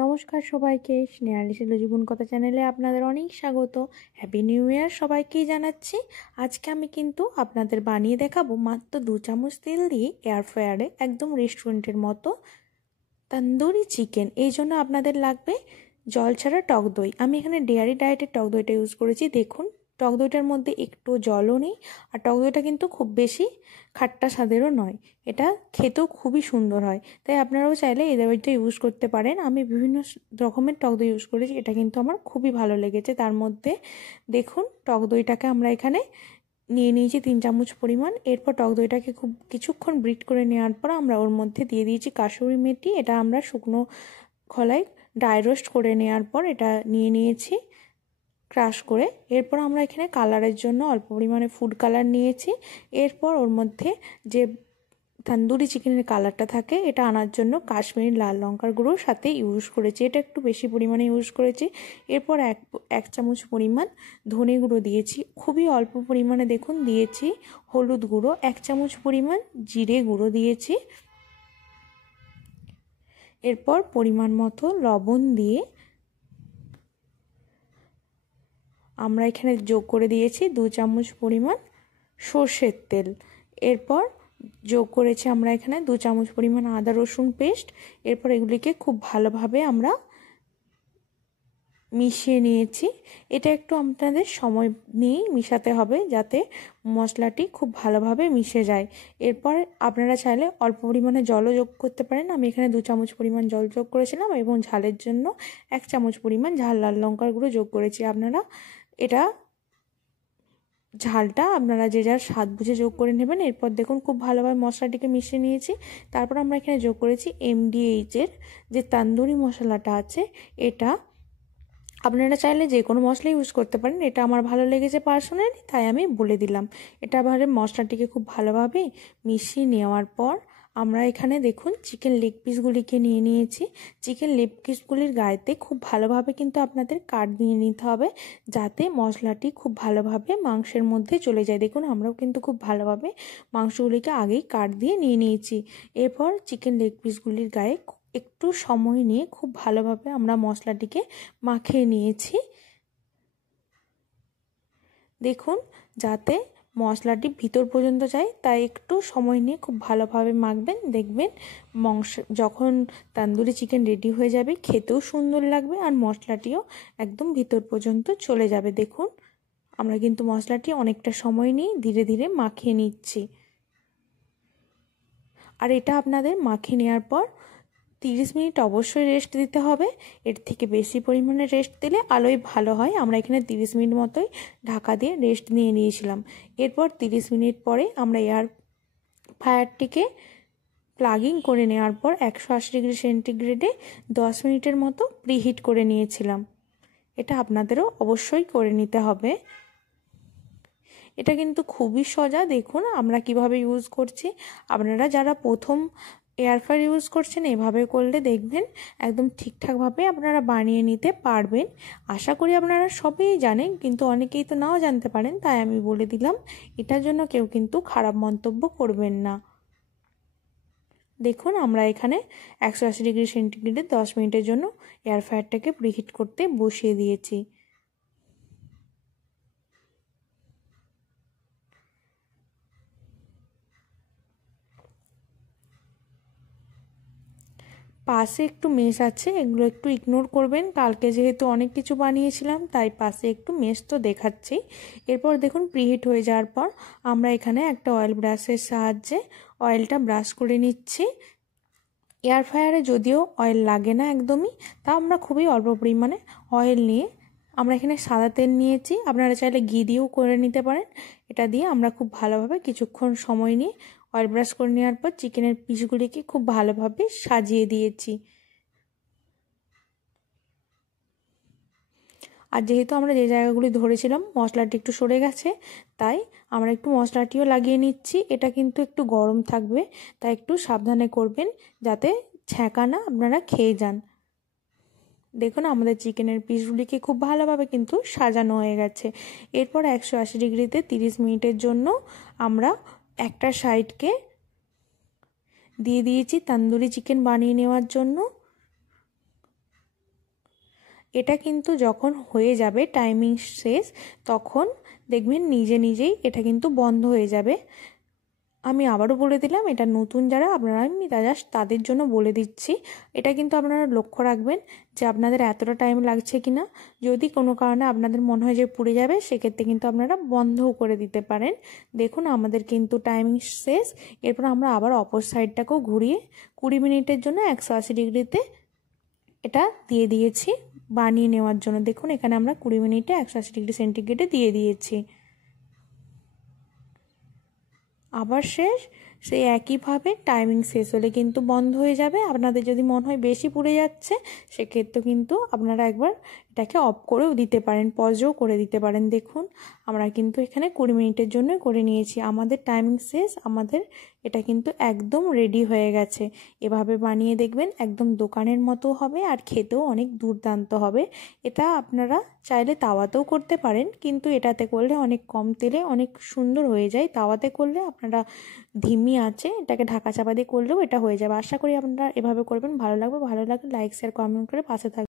নমস্কার সবাইকে, স্নেহালি ছিল জীবন কথা চ্যানেলে আপনাদের অনেক স্বাগত। হ্যাপি নিউ ইয়ার সবাইকেই জানাচ্ছি। আজকে আমি কিন্তু আপনাদের বানিয়ে দেখাবো মাত্র 2 চামচ তেল দিয়ে এয়ার ফ্রায়ারে একদম রেস্টুরেন্টের মতো তন্দুরি চিকেন। এই জন্য আপনাদের লাগবে জল ছাড়া টক দই। আমি এখানে ডেয়ারি ডায়েটের টক দইটা ইউজ করেছি। দেখুন, টক দইটার মধ্যে একটু জলও নেই, আর টক দইটা কিন্তু খুব বেশি খাট্টা স্বাদেরও নয়। এটা খেতেও খুবই সুন্দর হয়, তাই আপনারাও চাইলে এই দইটা ইউজ করতে পারেন। আমি বিভিন্ন রকমের টক দই ইউজ করেছি, এটা কিন্তু আমার খুবই ভালো লেগেছে। তার মধ্যে দেখুন, টক দইটাকে আমরা এখানে নিয়ে নিয়েছি 3 চামচ পরিমাণ। এরপর টক দইটাকে খুব কিছুক্ষণ ব্রিট করে নেওয়ার পর আমরা ওর মধ্যে দিয়ে দিয়েছি কাসুরি মেথি। এটা আমরা শুকনো খোলায় ড্রাই রোস্ট করে নেওয়ার পর এটা নিয়ে নিয়েছি ক্রাশ করে। এরপর আমরা এখানে কালারের জন্য অল্প পরিমাণে ফুড কালার নিয়েছি। এরপর ওর মধ্যে যে তন্দুরি চিকেনের কালারটা থাকে এটা আনার জন্য কাশ্মীরি লাল লঙ্কার গুঁড়ো সাথে ইউজ করেছি, এটা একটু বেশি পরিমাণে ইউজ করেছি। এরপর এক চামচ পরিমাণ ধনে গুঁড়ো দিয়েছি, খুবই অল্প পরিমাণে দেখুন দিয়েছি। হলুদ গুঁড়ো 1 চামচ পরিমাণ, জিরে গুঁড়ো দিয়েছি। এরপর পরিমাণ মতো লবণ দিয়ে আমরা এখানে যোগ করে দিয়েছি 2 চামচ পরিমাণ সর্ষের তেল। এরপর যোগ করেছি আমরা এখানে 2 চামচ পরিমাণ আদা রসুন পেস্ট। এরপর এগুলিকে খুব ভালোভাবে আমরা মিশিয়ে নিয়েছি। এটা একটু আপনাদের সময় নিয়েই মিশাতে হবে যাতে মশলাটি খুব ভালোভাবে মিশে যায়। এরপর আপনারা চাইলে অল্প পরিমাণে জলও যোগ করতে পারেন। আমি এখানে 2 চামচ পরিমাণ জল যোগ করেছিলাম এবং ঝালের জন্য 1 চামচ পরিমাণ ঝাল লাল লঙ্কার গুঁড়ো যোগ করেছি। আপনারা এটা ঝালটা আপনারা যে যার স্বাদ বুঝে যোগ করে নেবেন। এরপর দেখুন খুব ভালোভাবে মশলাটিকে মিশিয়ে নিয়েছি। তারপর আমরা এখানে যোগ করেছি MDH-এর যে তন্দুরি মশলাটা আছে, এটা আপনারা চাইলে যে কোনো মশলা ইউজ করতে পারেন। এটা আমার ভালো লেগেছে পার্সোনালি, তাই আমি বলে দিলাম। এটা আবার মশলাটিকে খুব ভালোভাবে মিশিয়ে নেওয়ার পর আমরা এখানে দেখুন চিকেন লেগ পিসগুলিকে নিয়ে নিয়েছি। চিকেন লেগ পিসগুলির গায়েতে খুব ভালোভাবে কিন্তু আপনাদের কাট দিয়ে নিতে হবে যাতে মশলাটি খুব ভালোভাবে মাংসের মধ্যে চলে যায়। দেখুন, আমরাও কিন্তু খুব ভালোভাবে মাংসগুলিকে আগেই কাট দিয়ে নিয়ে নিয়েছি। এরপর চিকেন লেগ পিসগুলির গায়ে একটু সময় নিয়ে খুব ভালোভাবে আমরা মশলাটিকে মাখিয়ে নিয়েছি। দেখুন, যাতে মশলাটি ভিতর পর্যন্ত যায় তাই একটু সময় নিয়ে খুব ভালোভাবে মাখবেন। দেখবেন যখন তন্দুরি চিকেন রেডি হয়ে যাবে খেতেও সুন্দর লাগবে আর মশলাটিও একদম ভিতর পর্যন্ত চলে যাবে। দেখুন, আমরা কিন্তু মশলাটি অনেকটা সময় নিয়ে ধীরে ধীরে মাখিয়ে নিচ্ছি। আর এটা আপনাদের মাখিয়ে নেওয়ার পর 30 মিনিট অবশ্যই রেস্ট দিতে হবে। এর থেকে বেশি পরিমাণে রেস্ট দিলে আলোই ভালো হয়। আমরা এখানে 30 মিনিট মতোই ঢাকা দিয়ে রেস্ট নিয়ে নিয়েছিলাম। এরপর 30 মিনিট পরে আমরা এয়ার ফ্রায়ারটিকে প্লাগিং করে নেওয়ার পর 180 ডিগ্রি সেন্টিগ্রেডে 10 মিনিটের মতো প্রিহিট করে নিয়েছিলাম। এটা আপনাদেরও অবশ্যই করে নিতে হবে। এটা কিন্তু খুবই সোজা। দেখুন আমরা কিভাবে ইউজ করছি। আপনারা যারা প্রথম এয়ার ফ্রায়ার ইউজ করছেন এভাবে করলে দেখবেন একদম ঠিকঠাকভাবে আপনারা বানিয়ে নিতে পারবেন। আশা করি আপনারা সবই জানেন, কিন্তু অনেকেই তো নাও জানতে পারেন, তাই আমি বলে দিলাম। এটার জন্য কেউ কিন্তু খারাপ মন্তব্য করবেন না। দেখুন, আমরা এখানে 180 ডিগ্রি সেন্টিগ্রেডে 10 মিনিটের জন্য এয়ার ফ্রায়ারটাকে প্রিহিট করতে বসিয়ে দিয়েছি। পাশে একটু মেশ আছে, এগুলো একটু ইগনোর করবেন। কালকে যেহেতু অনেক কিছু বানিয়েছিলাম তাই পাশে একটু মেশ তো দেখাচ্ছেই। এরপর দেখুন প্রিহিট হয়ে যাওয়ার পর আমরা এখানে একটা অয়েল ব্রাশের সাহায্যে অয়েলটা ব্রাশ করে নিচ্ছি। এয়ার ফ্রায়ারে যদিও অয়েল লাগে না একদমই, তা আমরা খুবই অল্প পরিমাণে অয়েল নিয়ে আমরা এখানে সাদা তেল নিয়েছি। আপনারা চাইলে ঘি দিয়েও করে নিতে পারেন। এটা দিয়ে আমরা খুব ভালোভাবে কিছুক্ষণ সময় নিয়ে অয়েল ব্রাশ করে নেওয়ার পর চিকেনের পিসগুলিকে খুব ভালোভাবে সাজিয়ে দিয়েছি। আর যেহেতু আমরা যে জায়গাগুলি ধরেছিলাম মশলাটি একটু সরে গেছে, তাই আমরা একটু মশলাটিও লাগিয়ে নিচ্ছি। এটা কিন্তু একটু গরম থাকবে, তাই একটু সাবধানে করবেন যাতে ছ্যাঁকা না আপনারা খেয়ে যান। দেখুন, আমাদের চিকেনের পিসগুলিকে খুব ভালোভাবে কিন্তু সাজানো হয়ে গেছে। এরপর 180 ডিগ্রিতে 30 মিনিটের জন্য আমরা একটা সাইডকে দিয়ে দিয়েছি তন্দুরি চিকেন বানিয়ে নেওয়ার জন্য। এটা কিন্তু যখন হয়ে যাবে টাইমিং শেষ তখন দেখবেন নিজে নিজেই এটা কিন্তু বন্ধ হয়ে যাবে। আমি আবারও বলে দিলাম, এটা নতুন যারা আপনারা, আমি জাস্ট তাদের জন্য বলে দিচ্ছি। এটা কিন্তু আপনারা লক্ষ্য রাখবেন যে আপনাদের এতটা টাইম লাগছে কি না। যদি কোনো কারণে আপনাদের মনে হয় যে পুড়ে যাবে, সেক্ষেত্রে কিন্তু আপনারা বন্ধও করে দিতে পারেন। দেখুন আমাদের কিন্তু টাইমিং শেষ। এরপর আমরা আবার অপর সাইডটাকেও ঘুরিয়ে 20 মিনিটের জন্য 180 ডিগ্রিতে এটা দিয়ে দিয়েছি বানিয়ে নেওয়ার জন্য। দেখুন এখানে আমরা 20 মিনিটে 180 ডিগ্রি সেন্টিগ্রেডে দিয়ে দিয়েছি। আবার সেই একইভাবে টাইমিং শেষ হলে কিন্তু বন্ধ হয়ে যাবে। আপনাদের যদি মনে হয় বেশি পুড়ে যাচ্ছে, সেক্ষেত্রে কিন্তু আপনারা একবার এটাকে অফ করেও দিতে পারেন, পজও করে দিতে পারেন। দেখুন আমরা কিন্তু এখানে 20 মিনিটের জন্য করে নিয়েছি। আমাদের টাইমিং শেষ, আমাদের এটা কিন্তু একদম রেডি হয়ে গেছে। এভাবে বানিয়ে দেখবেন, একদম দোকানের মতো হবে আর খেতেও অনেক দুর্দান্ত হবে। এটা আপনারা চাইলে তাওয়াতেও করতে পারেন, কিন্তু এটাতে করলে অনেক কম তেলে অনেক সুন্দর হয়ে যায়। তাওয়াতে করলে আপনারা ধিমি আছে এটাকে ঢাকা চাপা দিয়ে করলেও এটা হয়ে যাবে। আশা করি আপনারা এভাবে করবেন, ভালো লাগবে। ভালো লাগলে লাইক শেয়ার কমেন্ট করে পাশে থাকবেন।